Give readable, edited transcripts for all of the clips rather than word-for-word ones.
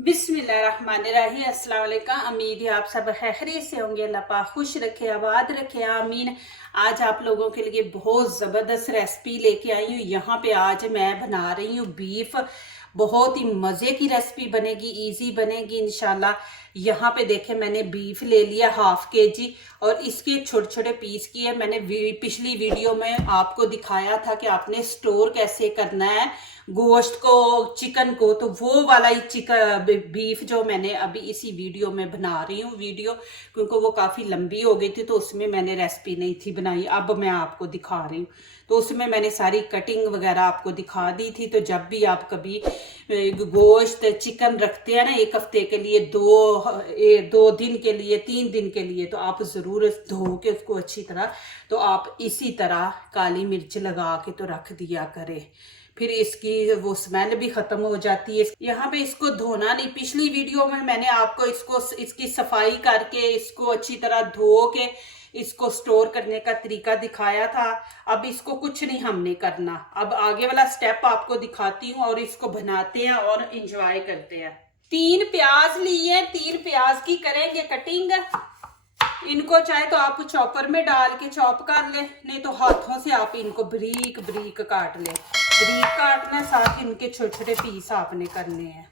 बिस्मिल्लाहिर्रहमानिर्रहीम। अस्सलाम वालेकुम। उम्मीद है आप सब खैरियत से होंगे। अल्लाह पाक खुश रखे, आबाद रखे, आमीन। आज आप लोगों के लिए बहुत ज़बरदस्त रेसिपी लेके आई हूँ। यहाँ पे आज मैं बना रही हूँ बीफ। बहुत ही मज़े की रेसिपी बनेगी, इजी बनेगी इंशाल्लाह। यहाँ पे देखें, मैंने बीफ ले लिया 1/2 kg और इसके छोटे छोटे पीस किए। मैंने पिछली वीडियो में आपको दिखाया था कि आपने स्टोर कैसे करना है गोश्त को, चिकन को, तो वो वाला ही चिकन बीफ जो मैंने अभी इसी वीडियो में बना रही हूँ वीडियो, क्योंकि वो काफ़ी लंबी हो गई थी तो उसमें मैंने रेसिपी नहीं थी बनाई। अब मैं आपको दिखा रही हूँ, तो उसमें मैंने सारी कटिंग वगैरह आपको दिखा दी थी। तो जब भी आप कभी गोश्त चिकन रखते हैं ना, 1 हफ्ते के लिए, 2 दिन के लिए, 3 दिन के लिए, तो आप ज़रूर धो के उसको अच्छी तरह, तो आप इसी तरह काली मिर्च लगा के तो रख दिया करें। फिर इसकी वो स्मेल भी खत्म हो जाती है। यहाँ पे इसको धोना नहीं, पिछली वीडियो में मैंने आपको इसकी सफाई करके इसको अच्छी तरह धो के इसको स्टोर करने का तरीका दिखाया था। अब इसको कुछ नहीं हमने करना, अब आगे वाला स्टेप आपको दिखाती हूँ और इसको बनाते हैं और इंजॉय करते हैं। 3 प्याज लिए, 3 प्याज की करेंगे कटिंग। इनको चाहे तो आप चॉपर में डाल के चॉप कर ले, नहीं तो हाथों से आप इनको बारीक बारीक काट ले। बारीक काटना, साथ इनके छोटे छोटे पीस आपने करने हैं।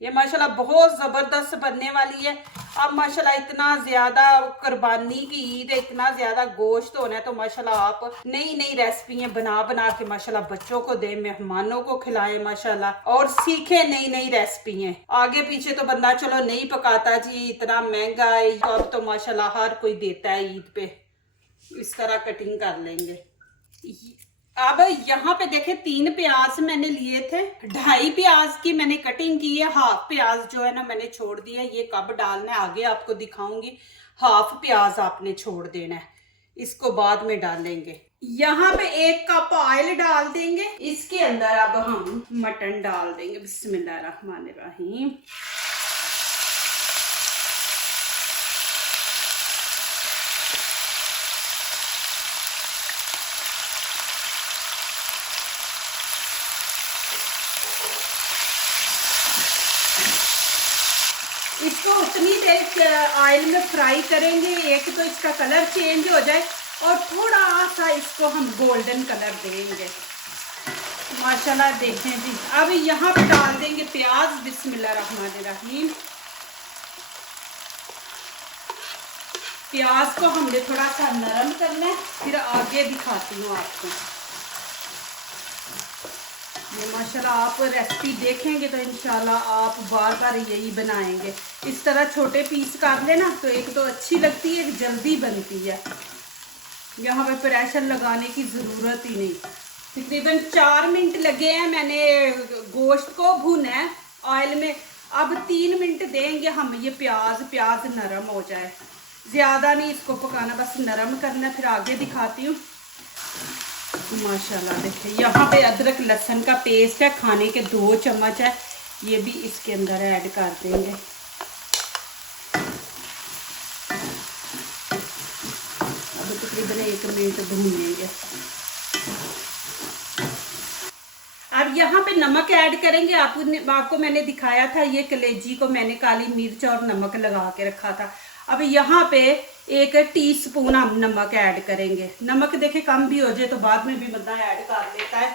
ये माशाल्लाह बहुत ज़बरदस्त बनने वाली है। अब माशाल्लाह इतना ज़्यादा कुर्बानी की ईद है, इतना ज़्यादा गोश्त होना है, तो माशाल्लाह आप नई नई रेसिपियाँ बना बना के माशाल्लाह बच्चों को दें, मेहमानों को खिलाएं माशाल्लाह, और सीखें नई नई रेसिपियाँ। आगे पीछे तो बंदा चलो नहीं पकाता जी, इतना महंगा है, अब तो माशाल्लाह हर कोई देता है ईद पे। इस तरह कटिंग कर लेंगे। अब यहाँ पे देखें, 3 प्याज मैंने लिए थे, 2.5 प्याज की मैंने कटिंग की है। 1/2 प्याज जो है ना मैंने छोड़ दिया। ये कब डालना है आगे आपको दिखाऊंगी। 1/2 प्याज आपने छोड़ देना है, इसको बाद में डालेंगे। यहाँ पे 1 कप ऑयल डाल देंगे। इसके अंदर अब हम मटन डाल देंगे। बिस्मिल्लाहिर्रहमानिर्रहीम। इसको उतनी देर ऑयल में फ्राई करेंगे, एक तो इसका कलर चेंज हो जाए और थोड़ा सा इसको हम गोल्डन कलर देंगे। माशाल्लाह देखें जी। अब यहाँ पे डाल देंगे प्याज। बिस्मिल्लाहिर्रहमानिर्रहीम। प्याज को हमने थोड़ा सा नरम करना है, फिर आगे दिखाती हूँ आपको। ये माशाल्लाह आप रेसिपी देखेंगे तो इंशाल्लाह आप बार बार यही बनाएंगे। इस तरह छोटे पीस कर लेना, तो एक तो अच्छी लगती है, जल्दी बनती है। यहाँ पे प्रेशर लगाने की ज़रूरत ही नहीं। तकरीबन 4 मिनट लगे हैं मैंने गोश्त को भुना है ऑयल में। अब 3 मिनट देंगे हम ये प्याज नरम हो जाए। ज़्यादा नहीं इसको पकाना, बस नरम करना, फिर आगे दिखाती हूँ। माशाल्लाह देखिए, यहाँ पे अदरक लहसुन का पेस्ट है, खाने के 2 चम्मच है, ये भी इसके अंदर ऐड कर देंगे। अब तकरीबन 1 मिनट भूनेंगे। अब यहाँ पे नमक ऐड करेंगे। आपको मैंने दिखाया था, ये कलेजी को मैंने काली मिर्च और नमक लगा के रखा था। अब यहाँ पे 1 टीस्पून हम नमक ऐड करेंगे। नमक देखे कम भी हो जाए तो बाद में भी बंदा ऐड कर लेता है,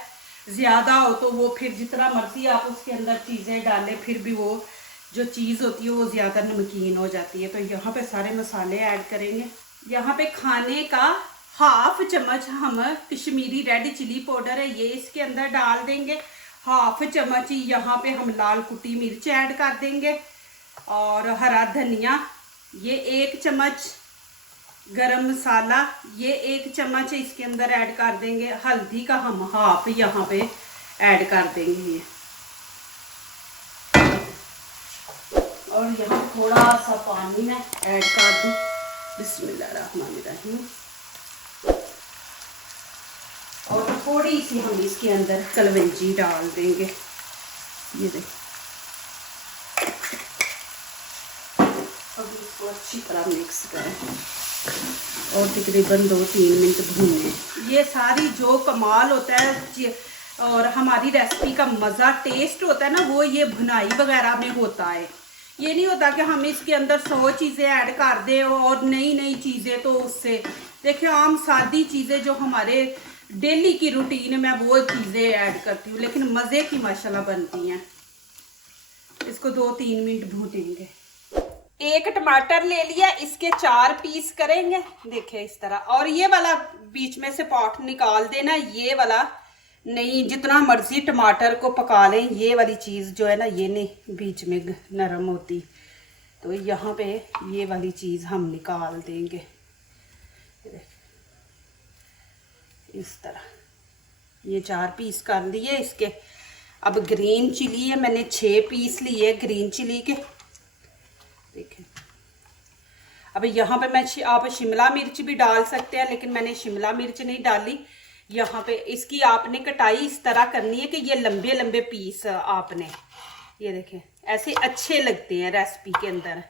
ज़्यादा हो तो वो फिर जितना मर्जी आप उसके अंदर चीज़ें डालें, फिर भी वो जो चीज़ होती है वो ज़्यादा नमकीन हो जाती है। तो यहाँ पे सारे मसाले ऐड करेंगे। यहाँ पे खाने का 1/2 चम्मच हम कश्मीरी रेड चिली पाउडर है, ये इसके अंदर डाल देंगे। 1/2 चम्मच यहाँ पे हम लाल कुटी मिर्च ऐड कर देंगे, और हरा धनिया, ये 1 चम्मच। गरम मसाला ये 1 चम्मच इसके अंदर ऐड कर देंगे। हल्दी का हम 1/2 यहाँ पे ऐड कर देंगे। और यहाँ थोड़ा सा पानी मैं ऐड कर दूँ। बिस्मिल्लाहिर्रहमानिर्रहीम। और थोड़ी सी हम इसके अंदर कलवंजी डाल देंगे। ये देखिए, अब इसको अच्छी तरह मिक्स करें और तकरीबन 2-3 मिनट भूनें। ये सारी जो कमाल होता है और हमारी रेसिपी का मज़ा टेस्ट होता है ना, वो ये भुनाई वगैरह में होता है। ये नहीं होता कि हम इसके अंदर 100 चीज़ें ऐड कर दें और नई नई चीज़ें, तो उससे देखिए आम सादी चीज़ें जो हमारे डेली की रूटीन में वो चीज़ें ऐड करती हूँ, लेकिन मज़े की माशाल्लाह बनती हैं। इसको 2-3 मिनट भूनेंगे। एक टमाटर ले लिया, इसके 4 पीस करेंगे, देखिए इस तरह। और ये वाला बीच में से पॉट निकाल देना, ये वाला नहीं, जितना मर्जी टमाटर को पका लें, ये वाली चीज़ जो है ना ये नहीं बीच में नरम होती, तो यहाँ पे ये वाली चीज़ हम निकाल देंगे इस तरह। ये 4 पीस कर लिए इसके। अब ग्रीन चिली है, मैंने 6 पीस लिए ग्रीन चिली के, देखें। अब यहाँ पे मैं आप शिमला मिर्च भी डाल सकते हैं, लेकिन मैंने शिमला मिर्च नहीं डाली। यहाँ पे इसकी आपने कटाई इस तरह करनी है कि ये लंबे लंबे पीस आपने, ये देखें ऐसे अच्छे लगते हैं रेसिपी के अंदर।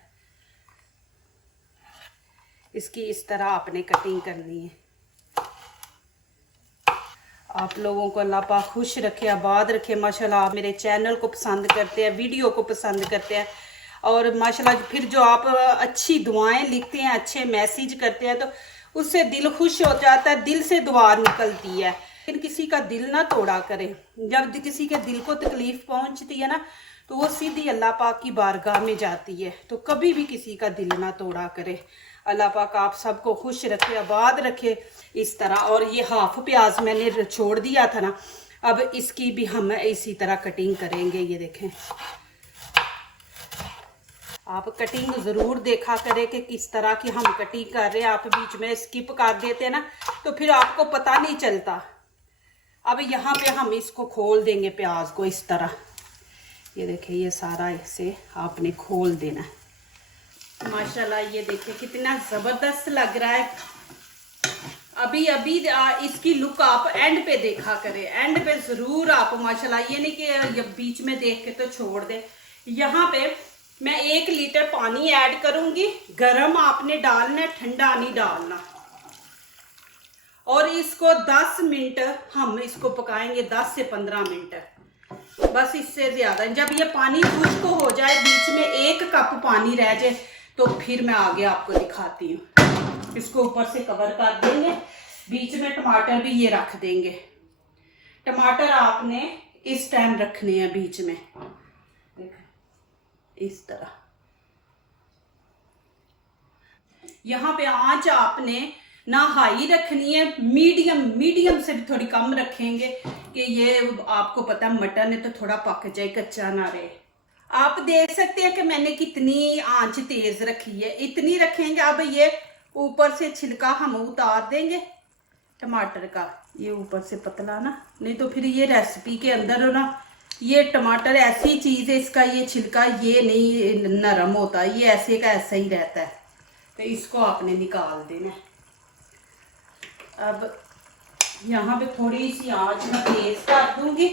इसकी इस तरह आपने कटिंग करनी है। आप लोगों को अल्लाह पाक खुश रखे, आबाद रखे माशाल्लाह। आप मेरे चैनल को पसंद करते हैं, वीडियो को पसंद करते हैं, और माशाल्लाह फिर जो आप अच्छी दुआएं लिखते हैं, अच्छे मैसेज करते हैं, तो उससे दिल खुश हो जाता है, दिल से दुआ निकलती है। लेकिन किसी का दिल ना तोड़ा करें। जब किसी के दिल को तकलीफ पहुंचती है ना, तो वो सीधी अल्लाह पाक की बारगाह में जाती है। तो कभी भी किसी का दिल ना तोड़ा करे। अल्लाह पाक आप सबको खुश रखे, आबाद रखे इस तरह। और ये हाफ प्याज मैंने छोड़ दिया था ना, अब इसकी भी हम इसी तरह कटिंग करेंगे। ये देखें, आप कटिंग ज़रूर देखा करें कि किस तरह की हम कटिंग कर रहे हैं। आप बीच में स्किप कर देते हैं ना, तो फिर आपको पता नहीं चलता। अब यहाँ पे हम इसको खोल देंगे प्याज को इस तरह। ये देखिए, ये सारा इसे आपने खोल देना है। माशाल्लाह ये देखिए कितना ज़बरदस्त लग रहा है। अभी अभी इसकी लुक आप एंड पे देखा करें, एंड पे ज़रूर आप माशाल्लाह, ये नहीं कि बीच में देख के तो छोड़ दें। यहाँ पे मैं 1 लीटर पानी ऐड करूंगी। गरम आपने डालना है, ठंडा नहीं डालना। और इसको 10 मिनट हम इसको पकाएंगे, 10 से 15 मिनट, बस इससे ज़्यादा। जब ये पानी खुश्क हो जाए, बीच में 1 कप पानी रह जाए, तो फिर मैं आगे आपको दिखाती हूँ। इसको ऊपर से कवर कर देंगे। बीच में टमाटर भी ये रख देंगे। टमाटर आपने इस टाइम रखने हैं बीच में, इस तरह। यहाँ पे आंच आपने ना हाई रखनी है, मीडियम से भी थोड़ी कम रखेंगे कि ये आपको पता है मटन है तो थोड़ा पक जाए, कच्चा ना रहे। आप देख सकते हैं कि मैंने कितनी आंच तेज रखी है, इतनी रखेंगे। अब ये ऊपर से छिलका हम उतार देंगे टमाटर का, ये ऊपर से पतला ना, नहीं तो फिर ये रेसिपी के अंदर ना, ये टमाटर ऐसी चीज़ है, इसका ये छिलका ये नहीं नरम होता, ये ऐसे का ऐसा ही रहता है। तो इसको आपने निकाल देना है। अब यहाँ पे थोड़ी सी आंच में तेज कर दूंगी,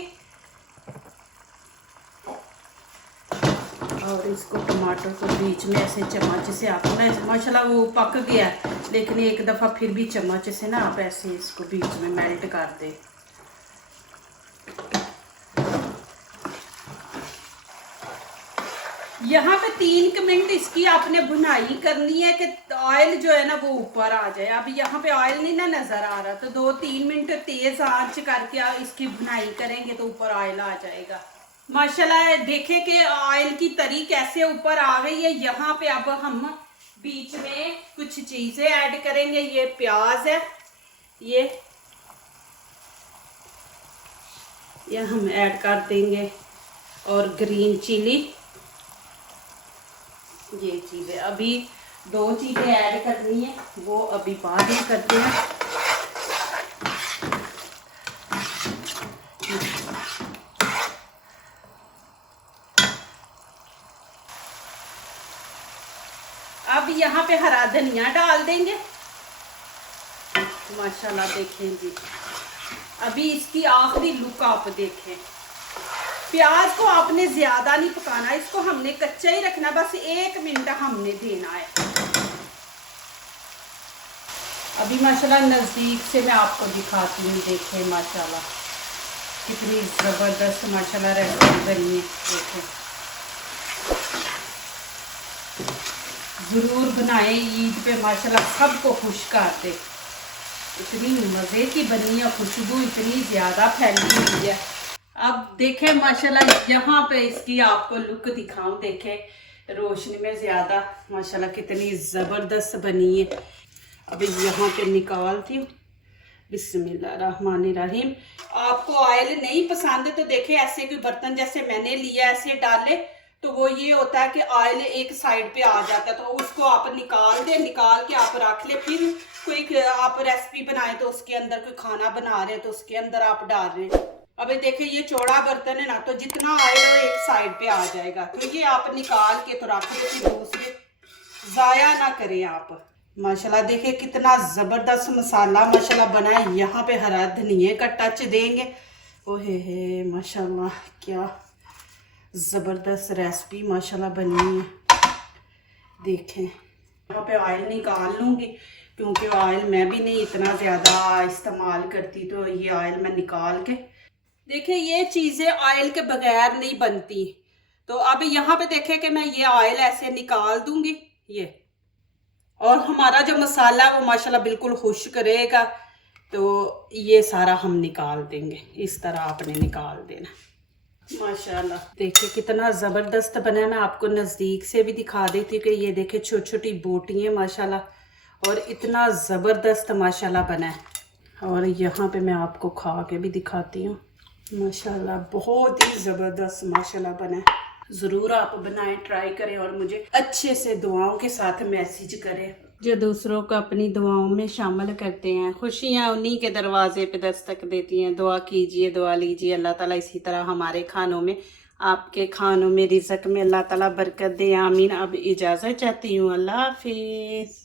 और इसको टमाटर को बीच में ऐसे चम्मच से आपने, माशाल्लाह वो पक गया, लेकिन एक दफ़ा फिर भी चम्मच से ना आप ऐसे इसको बीच में मेल्ट कर दें। यहाँ पे 3 मिनट इसकी आपने भुनाई करनी है कि ऑयल जो है ना वो ऊपर आ जाए। अब यहाँ पे ऑयल नहीं ना नजर आ रहा, तो 2-3 मिनट तेज आंच करके इसकी भुनाई करेंगे तो ऊपर ऑयल आ जाएगा। माशाल्लाह देखें कि ऑयल की तरी कैसे ऊपर आ गई है। यहाँ पे अब हम बीच में कुछ चीजें ऐड करेंगे। ये प्याज है, ये हम ऐड कर देंगे, और ग्रीन चिली, ये चीज़ें अभी 2 चीज़ें ऐड करनी है, वो अभी बाद में करते हैं। अब यहाँ पे हरा धनिया डाल देंगे। माशाल्लाह देखें जी, अभी इसकी आखिरी लुक आप देखें। प्याज को आपने ज्यादा नहीं पकाना, इसको हमने कच्चा ही रखना, बस 1 मिनट हमने देना है। अभी माशाल्लाह नजदीक से मैं आपको दिखाती हूँ, देखें माशाल्लाह कितनी ज़बरदस्त माशाल्लाह रेसिपी बनी है। देखो ज़रूर बनाएं ईद पे, माशाल्लाह सबको खुश कर दे। इतनी मज़े की बनी है, खुशबू इतनी ज़्यादा फैली हुई है। अब देखें माशाल्लाह यहाँ पे इसकी आपको लुक दिखाऊं, देखें रोशनी में ज़्यादा माशाल्लाह कितनी ज़बरदस्त बनी है। अभी यहाँ पे निकालती हूँ। बिस्मिल्लाहिर्रहमानिर्रहीम। आपको ऑयल नहीं पसंद है तो देखें ऐसे कोई बर्तन जैसे मैंने लिया ऐसे डाले तो वो ये होता है कि ऑयल एक साइड पे आ जाता है, तो उसको आप निकाल दें, निकाल के आप रख ले। फिर कोई आप रेसिपी बनाए तो उसके अंदर कोई खाना बना रहे हैं तो उसके अंदर आप डाल रहे हैं। अभी देखिए ये चौड़ा बर्तन है ना, तो जितना ऑयल हो एक साइड पे आ जाएगा, तो ये आप निकाल के तो रख ले, फिर दूसरे ज़ाया ना करें आप। माशाल्लाह देखिए कितना ज़बरदस्त मसाला माशाल्लाह बना है। यहाँ पे हरा धनिया का टच देंगे। ओहे माशाल्लाह क्या ज़बरदस्त रेसिपी माशाल्लाह बनी है। देखें यहाँ पे ऑयल निकाल लूँगी क्योंकि ऑयल मैं भी नहीं इतना ज़्यादा इस्तेमाल करती, तो ये ऑयल मैं निकाल के। देखिए ये चीज़ें ऑयल के बगैर नहीं बनती। तो अब यहाँ पे देखें कि मैं ये ऑयल ऐसे निकाल दूँगी ये, और हमारा जो मसाला है वो माशाल्लाह बिल्कुल खुश्क रहेगा। तो ये सारा हम निकाल देंगे, इस तरह आपने निकाल देना। माशाल्लाह देखिए कितना ज़बरदस्त बना है। मैं आपको नज़दीक से भी दिखा देती हूँ कि ये देखिए छोटी छोटी बोटियाँ माशाल्लाह, और इतना ज़बरदस्त माशाल्लाह बना है। और यहाँ पे मैं आपको खा के भी दिखाती हूँ। माशाल्लाह बहुत ही ज़बरदस्त माशाल्लाह बना है। ज़रूर आप बनाएं, ट्राई करें और मुझे अच्छे से दुआओं के साथ मैसेज करें। जो दूसरों को अपनी दुआओं में शामिल करते हैं, खुशियाँ उन्हीं के दरवाजे पे दस्तक देती हैं। दुआ कीजिए, दुआ लीजिए, अल्लाह ताला इसी तरह हमारे खानों में, आपके खानों में, रिज़्क़ में अल्लाह ताला बरकत दे। आमीन। अब इजाज़त चाहती हूँ। अल्लाह हाफिज़।